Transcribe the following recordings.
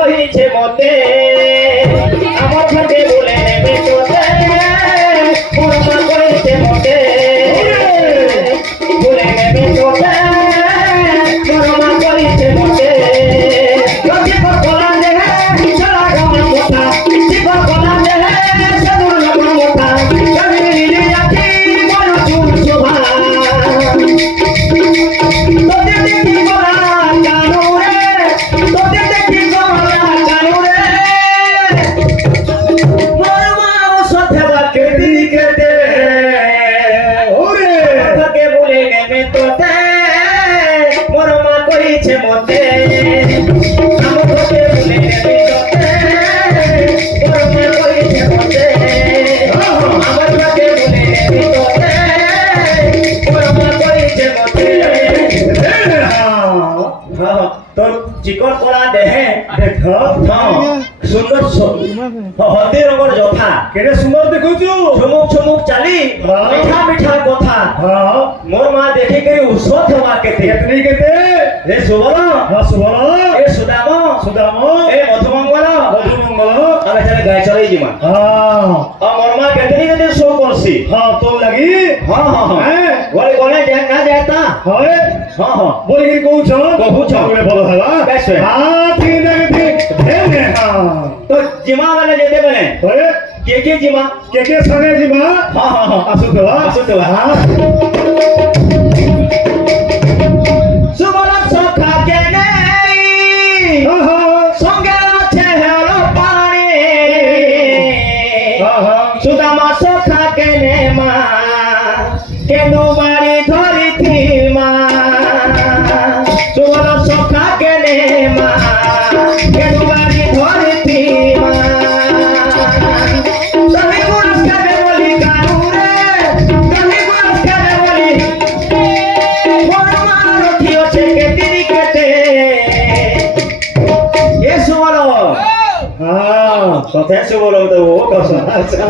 কইছে মতে আমার ঘরে বলে নেবে তোতে মোর মা কইছে মতে বলে নেবে তোতে মোর মা কইছে মতে যদি বলা দে চলা গাওয়া কথা জীবন বলা দে সাদুর লাগা কথা কবি নিলে যাতি মন চুল শোভা তোতে দেখি বলা জানো রে তোতে দেখি বলা জানো রে মোর মা সাথে বাকে দিকে দে ওরে তাকে বলে নেবে তোতে মোর মা কইছে মতে আমার তোকে বলে নেবে তোতে মোর মা কইছে মতে আমার তোকে বলে নেবে তোতে মোর মা কইছে মতে তোর চিকন করা দেহে দেখ সুন্দর হতে রঙর যথা কেড়ে সুন্দর দেখুছু চমুক চমুক চালি মিঠা মিঠা কথা মোর মা দেখি করে উৎসব হওয়া কেতে কেতনি কেতে রে সুবল সুবল এ সুদাম সুদাম এ মধুমঙ্গল মধুমঙ্গল আমি তাহলে গাই চড়াই দিমা মোর মা কেতনি কেতে শো করছি তোর লাগি বলে কোনে দেখ না যাতা হয় বলি কৌছ কহুছ বলে বলো হলা বেশ ঠিক দেখে দেখ তো জিমা মানে যেতে বলে হয় কে জিমা কে সঙ্গে জিমা আসু দেবা সুবল সখা কে নেই সঙ্গে আছে হেলো পানি সুদামা সখা কে নে মা কেন বাড়ি ধরিথি মা সুবল সখা কে নে মা কেন বাড়ি ধরিথি মা তুমি পুরস্কারে বলি কানু রে তুমি পুরস্কারে বলি মোর মা রথি আছে কেতিনি কেতে এ সুবল সতে সুবল তো ও কস আচ্ছা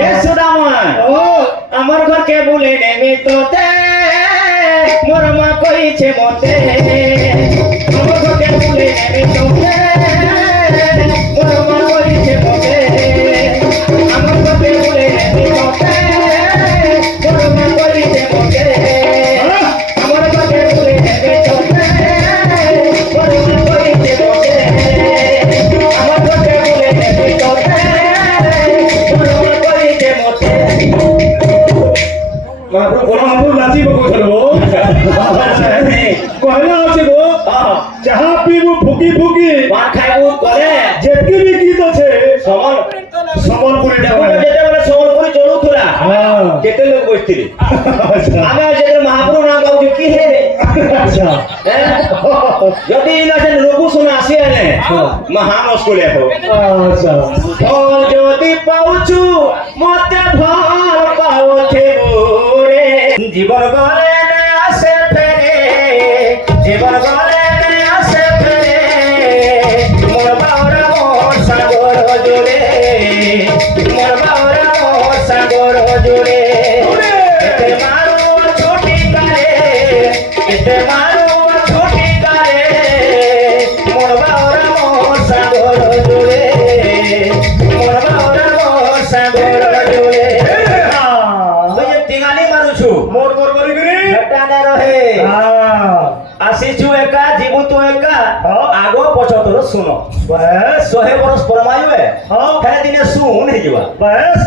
এ সুদামা আমার ঘরকে বলে নেবে তোতে মোর মা কইছে মতে আমার ঘরকে বলে নেবে তোতে মোর মা কইছে মতে আমার ঘরকে বলে নেবে তোতে মোর মা কইছে মতে আমার ঘরকে বলে নেবে তোতে মোর মা কইছে মতে আমার ঘরকে বলে নেবে তোতে মোর মা কইছে মতে মহাপুর নাচিব কোথাও কহলা আছে গো চাহা পিবু ফুকি ফুকি পান খাইবু করে যেতকি বি গীত আছে সম্বলপুরি সম্বলপুরি যেতে বলে সম্বলপুরি চলুথুরা কেতে লোক বসতিলি আমি যেতে মহাপুর না গাউছি কি হে রে আচ্ছা যদি ইনাতে রঘু শুনে আসি আনে মহা মুশকিল হো আচ্ছা ফল যদি পাউছু মতে ভাল পাউছে রে জীবন গলে নে আসে ফেরে জীবন গলে নে আসে ফেরে মোর বাউরা মোর সাগর জুড়ে মোর বাউরা মোর সাগর জুড়ে এতে মারো ছুটি করে এতে মারো ছুটি করে মোর বাউরা মোর সাগর জুড়ে মোর বাউরা মোর সাগর জুড়ে তুই টিঙালি মারুছু মোর মোর করি করি হেটানে রহে আসিছু একা জীবু তো একা আগো পছতর শুনো বাস 100 বরস পরমায়ু হে দিনে শুন হে ଯିବା বাস